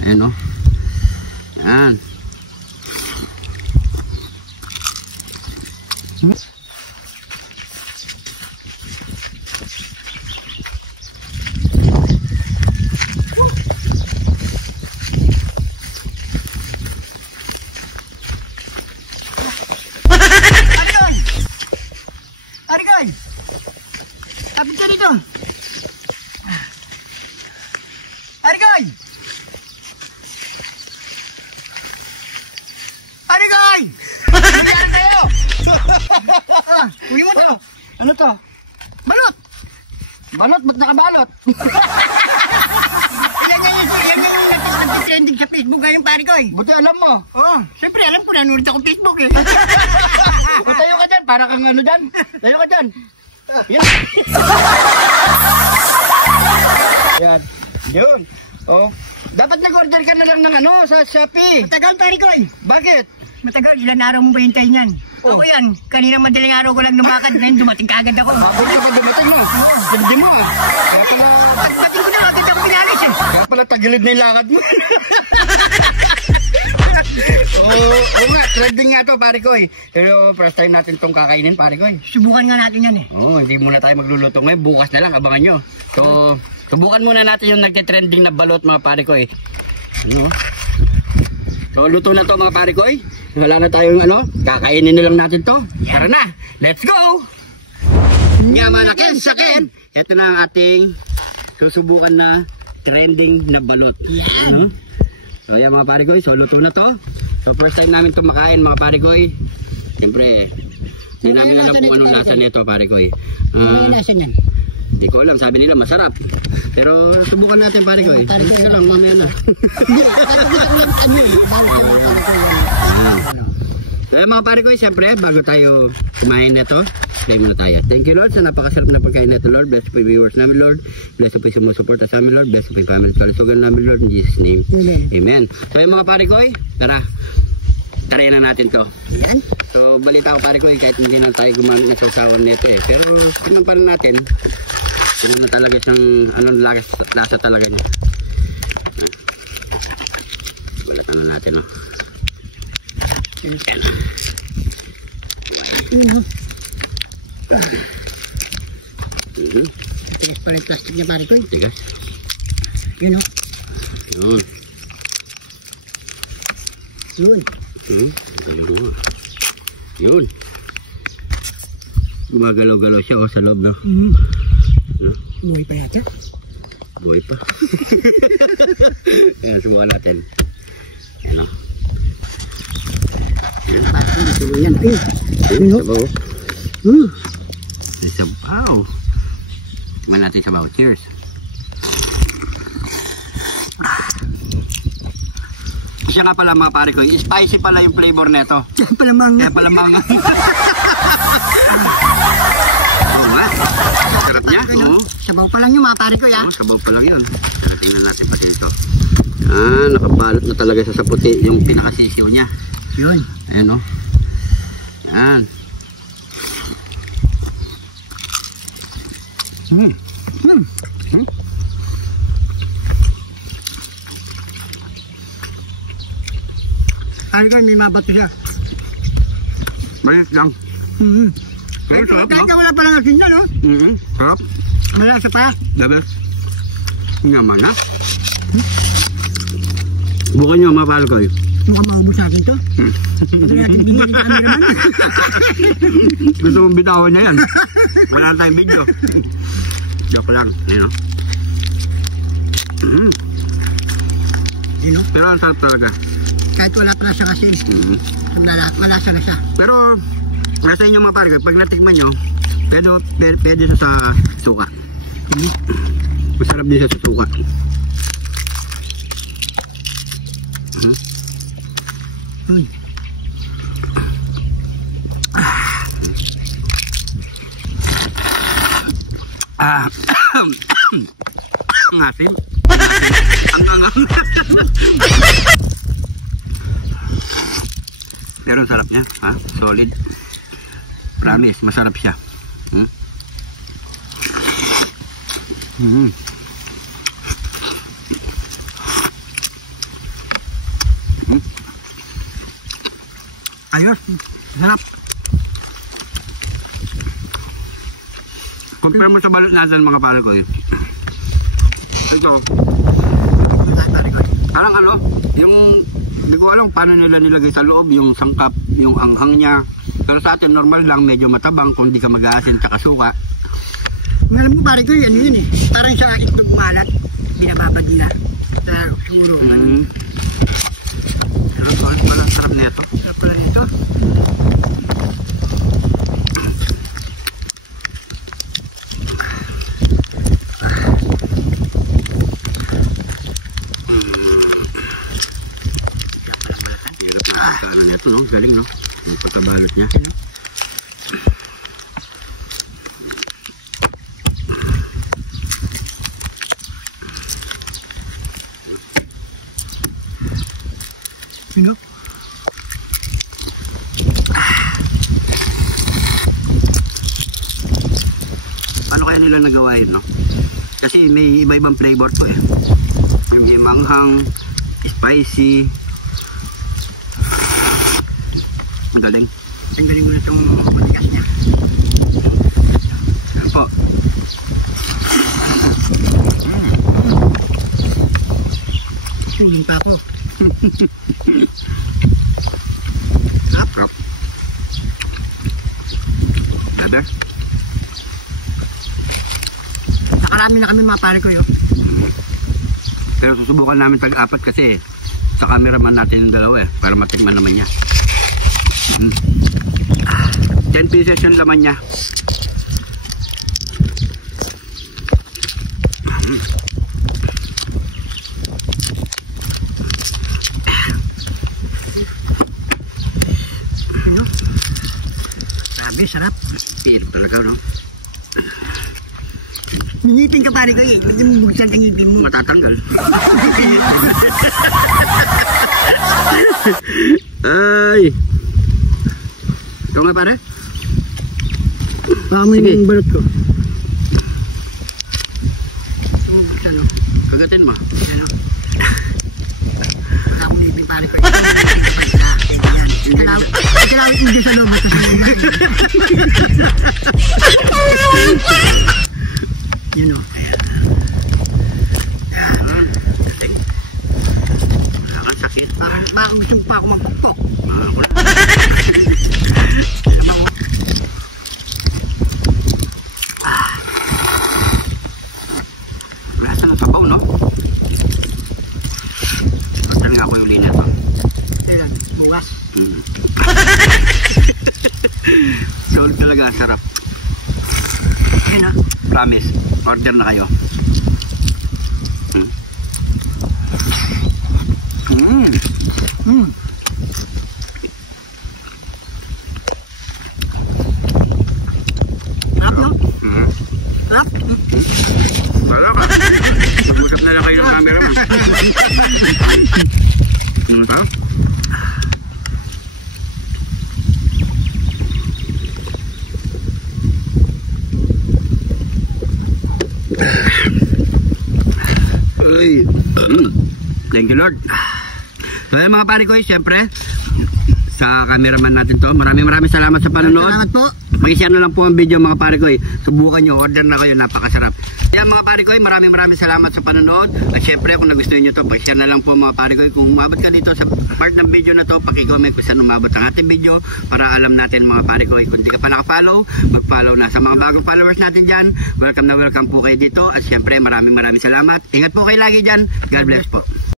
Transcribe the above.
Ayan o. Ayan. Arigoy! Tapos ka dito! Arigoy! Arigoy! Arigoy tayo! Uwi mo to! Ano to? Balot! Balot? Ba't nakabalot? Yan yung trending sa Facebook ngayon, Arigoy. Buti alam mo. Oo, siyempre alam ko, nanonood ako Facebook eh. Tayo ka dyan, para kang ano dyan. Tayo ka dyan. Yan. Yan. Yun. Oh. Dapat nag-order ka na lang ng ano sa Shopee. Matagal, Arigoy. Bakit? Matagal, ilan araw mo ba hintayin yan? Oh. Oo yan, kanina madaling araw ko lang lumakad, ngayon dumating kaagad ako. Bakit ka dumating mo? Hindi mo ah. Kaya pala... Bating ko na agad ako pinalis eh. Kaya pala tagilid na yung lakad mo. Oo nga, trending nga to, pare ko eh. Pero first time natin tong kakainin, pare ko eh. Subukan nga natin yan eh. Oo, hindi muna tayo magluluto ngayon. Bukas na lang, abangan nyo. So, subukan muna natin yung nagtitrending na balot, mga pare ko eh. Ano? So, luto na to, mga pare ko eh. Wala na tayong ano, kakainin na lang natin to. Tara na, let's go! Nyamanakin sakin! Ito na ang ating susubukan na trending na balot. Yan! So yan mga pare ko, so luto na to. So first time namin ito makain mga pare ko. Siyempre, hindi namin alam kung anong lasa nito pare ko. Ano lasa niyan? Hindi ko alam, sabi nila masarap. Pero subukan natin pare ko. Hindi ka lang, mamaya na. So mga pare ko, siyempre, bago tayo kumain nito, play muna tayo. Thank you Lord sa napakasarap na pagkain nito Lord. Bless po yung viewers namin Lord. Bless po yung sumusuporta sa amin Lord. Bless po yung family kalusugan namin Lord. In Jesus name. Amen. So yung mga pare ko, tara. Tarayin na natin to. Yan. So balita ko pare ko, kahit hindi na tayo gumamit ng sausawan nito eh. Pero tingnan pa rin natin. Tingnan na talaga siyang, anong lasa talaga niya. Balatan na natin oh. Yan. Tigas pa rin plastic niya pare ko. Tigas. Yun o. Yun. Yun. Yun. Gumagalaw-galaw siya sa loob no? Buhay pa yata. Buhay pa. Ayan, subukan natin. Ayan o. Yan. Ayun, sabaw. Sabaw. Tingnan natin sabaw. Cheers. Siya nga pala mga pare ko, spicy pala yung flavor nito. Palamang. Kaya palamang. Oh, what? Sarap niya. Sabaw pa lang yung mga pare ko ya. Sabaw pa lang yun. Tingnan natin pati ito. Nakabalot na talaga sa puti yung pinakasisiw niya. Yun. Ayan o. Ayan. Pare ko, may mabato siya. Bayat lang. Kahit wala pa lang asin na, no? Sarap. Malasa pa. Diba? Ngaman na. Bukan nyo mga pare ko eh. Mukhang maubos sa akin to. Gusto mong bitawan niya yan. Wala na tayong video. Joke lang. Ayun o. Pero ang sarap talaga. Kahit wala pa lang siya kasi. Malasa na siya. Pero nasa inyo mga pare ko, pag natikman nyo, pwede siya sa suka. Masarap din siya sa suka. Ang asin. Pero sarap niya, ha? Solid. Promise, masarap siya. Ayos. Sarap. Compare mo sa balot natin mga pare ko. Ito. Parang ano, yung hindi ko alam paano nila nilagay sa loob, yung sangkap, yung anghang niya. Pero sa atin normal lang, medyo matabang kung di ka mag-aasin tsaka suka. Alam mo pare ko yun eh. Parang sa akin ng malat. Binababad nila. Siguro. Sarap nito. Sarap pala nito. Ito no, galing no. Yung pagkabalot niya. Sino? Paano kaya nila nagawa yun, no? Kasi may iba-ibang flavor to eh. May manghang, spicy. Ang galing. Ang galing mo na itong podcast niya. Yan po. Kunin pa ako. Sarap. Ada? Nakarami na kami mga pare ko yun. Pero susubukan namin tag-apat kasi sa cameraman natin yung dalawa eh. Para matikman naman niya. 10 pieces yung laman niya. Ano? Grabe, sarap. Pili talaga no? Ngipin ka pare ko eh. Hindi mo buksan ang ngipin mo. Matatanggal. Ay. Okay pare? Pamoy mo yung balot ko. Ano? Kagatin mo. Ano? Wala akong ngipin pare ko. Kailangan hindi sa loob. Yun o. Wala kang sakit. Baka gusto mo pa ako magpukpok. Lasa ng sabaw, no? Talaga ako yung lina to. Ayan, bungas. Soul talaga, sarap. Ayan o. Promise, order na kayo. Sarap no? Sarap. Wala ka. Usap na kayo ng camera. Ha? Ay. Thank you Lord. So yun mga pare ko, siyempre sa cameraman natin to, maraming salamat sa panonood. Salamat po. Mag-share na lang po ang video mga pare ko. Subukan nyo, order na kayo, napakasarap. Yan mga pare ko, maraming salamat sa panonood. At syempre kung nagustuhan nyo to, pag-share na lang po mga pare ko. Kung umabot ka dito sa part ng video na to, paki-comment kung saan umabot ang ating video para alam natin mga pare ko. Kung di ka pa naka-follow, mag-follow na. Sa mga bagong followers natin dyan, welcome na welcome po kayo dito. At syempre maraming salamat. Ingat po kayo lagi dyan. God bless po.